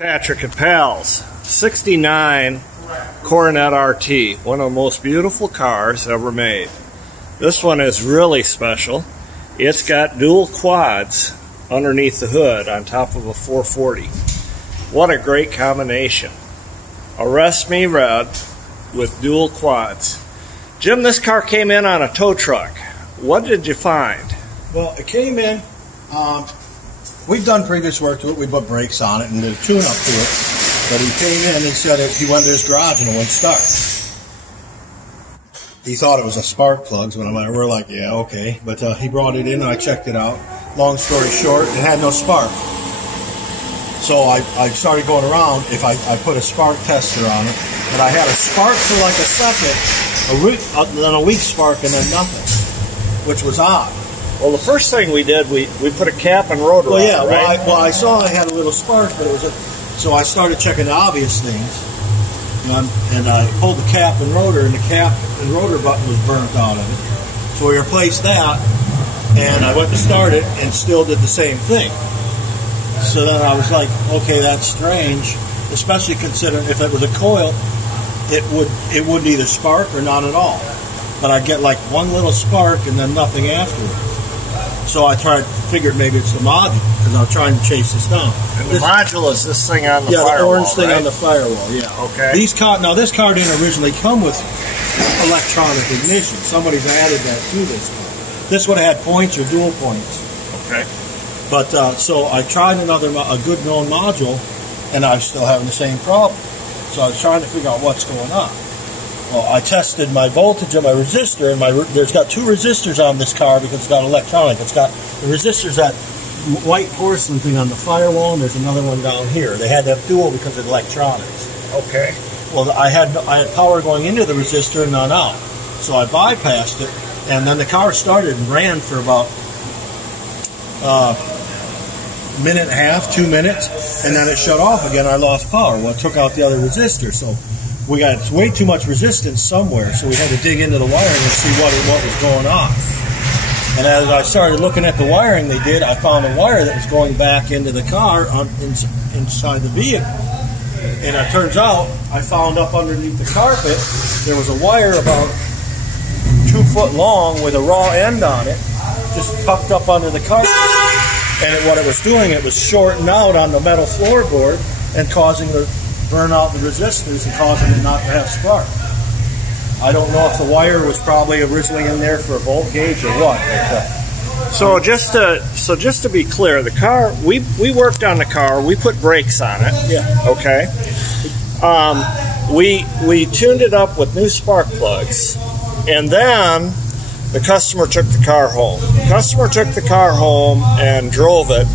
Patrick and Pals, 69 Coronet RT, one of the most beautiful cars ever made. This one is really special. It's got dual quads underneath the hood on top of a 440. What a great combination. A Resme Red with dual quads. Jim, this car came in on a tow truck. What did you find? Well, it came in, we've done previous work to it. We put brakes on it and did a tune-up to it. But he came in and he said he went to his garage and it wouldn't start. He thought it was a spark plug, so we're like, yeah, okay. But he brought it in and I checked it out. Long story short, it had no spark. So I started going around. If I put a spark tester on it, and I had a spark for like a second, then a weak spark, and then nothing, which was odd. Well, the first thing we did, we put a cap and rotor on it, right? Well, I saw I had a little spark, but it was so I started checking the obvious things, and I pulled the cap and rotor, and the cap and rotor button was burnt out of it. So we replaced that, and I went to start it, and still did the same thing. So then I was like, okay, that's strange, especially considering if it was a coil, it would either spark or not at all. But I get like one little spark and then nothing afterwards. So I figured maybe it's the module, because I'm trying to chase this down. And the module is this thing on the firewall, the orange thing right? on the firewall, yeah. Okay. This car didn't originally come with electronic ignition. Somebody's added that to this car. This would have had points or dual points. Okay. But so I tried a good known module, and I'm still having the same problem. So I was trying to figure out what's going on. Well, I tested my voltage of my resistor, and there's got two resistors on this car because it's got electronic. It's got the resistors, that white porcelain thing on the firewall, and there's another one down here. They had to have dual because of electronics. Okay. Well, I had power going into the resistor and none out. So I bypassed it, and then the car started and ran for about minute and a half, 2 minutes, and then it shut off again. I lost power. Well, it took out the other resistor, so we got way too much resistance somewhere, so we had to dig into the wiring and see what was going on. And as I started looking at the wiring they did, I found a wire that was going back into the car inside the vehicle. And it turns out, I found up underneath the carpet, there was a wire about 2 foot long with a raw end on it, just tucked up under the carpet. And what it was doing, it was shorting out on the metal floorboard and causing the burn out the resistors and causing it not to have spark. I don't know if the wire was probably originally in there for a volt gauge or what. So just to be clear, the car, we worked on the car. We put brakes on it. Yeah. Okay. We tuned it up with new spark plugs, and then the customer took the car home. The customer took the car home and drove it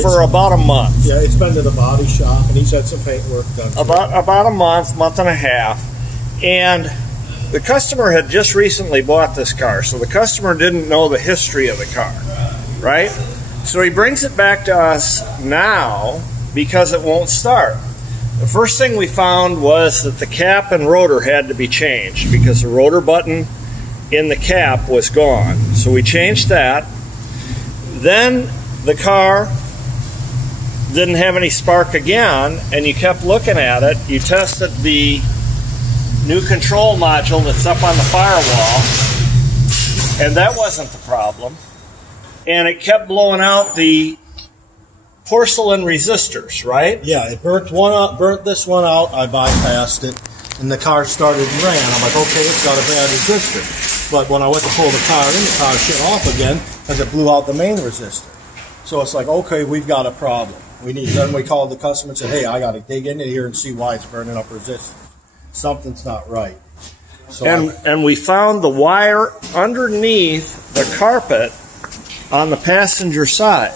for about a month. Yeah, it's been to the body shop, and he's had some paint work done. About a month and a half. And the customer had just recently bought this car, so the customer didn't know the history of the car, right? So he brings it back to us now because it won't start. The first thing we found was that the cap and rotor had to be changed because the rotor button in the cap was gone. So we changed that. Then the car didn't have any spark again, and you kept looking at it. You tested the new control module that's up on the firewall, and that wasn't the problem. And it kept blowing out the porcelain resistors, right? Yeah, it burnt this one out. I bypassed it, and the car started and ran. I'm like, okay, it's got a bad resistor. But when I went to pull the car in, the car shut off again because it blew out the main resistor. So it's like, okay, we've got a problem. Then we called the customer and said, hey, I got to dig into here and see why it's burning up resistance. Something's not right. So and we found the wire underneath the carpet on the passenger side.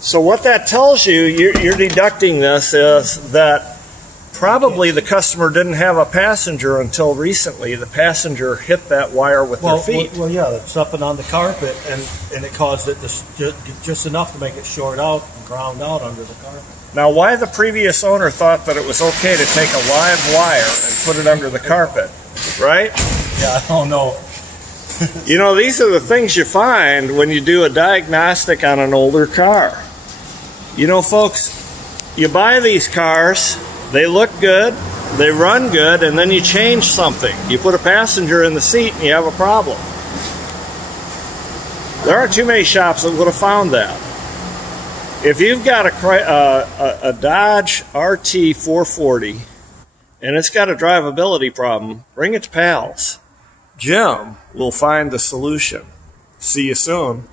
So what that tells you, you're deducting this, is that probably the customer didn't have a passenger until recently. The passenger hit that wire with their feet. Well, yeah, it's up and on the carpet, and it caused it just enough to make it short out and ground out under the carpet. Now, why the previous owner thought that it was okay to take a live wire and put it under the carpet, right? Yeah, I don't know. You know, these are the things you find when you do a diagnostic on an older car. You know, folks, You buy these cars, they look good, they run good, and then you change something. You put a passenger in the seat and you have a problem. There aren't too many shops that would have found that. If you've got a Dodge RT 440 and it's got a drivability problem, bring it to Pals. Jim will find the solution. See you soon.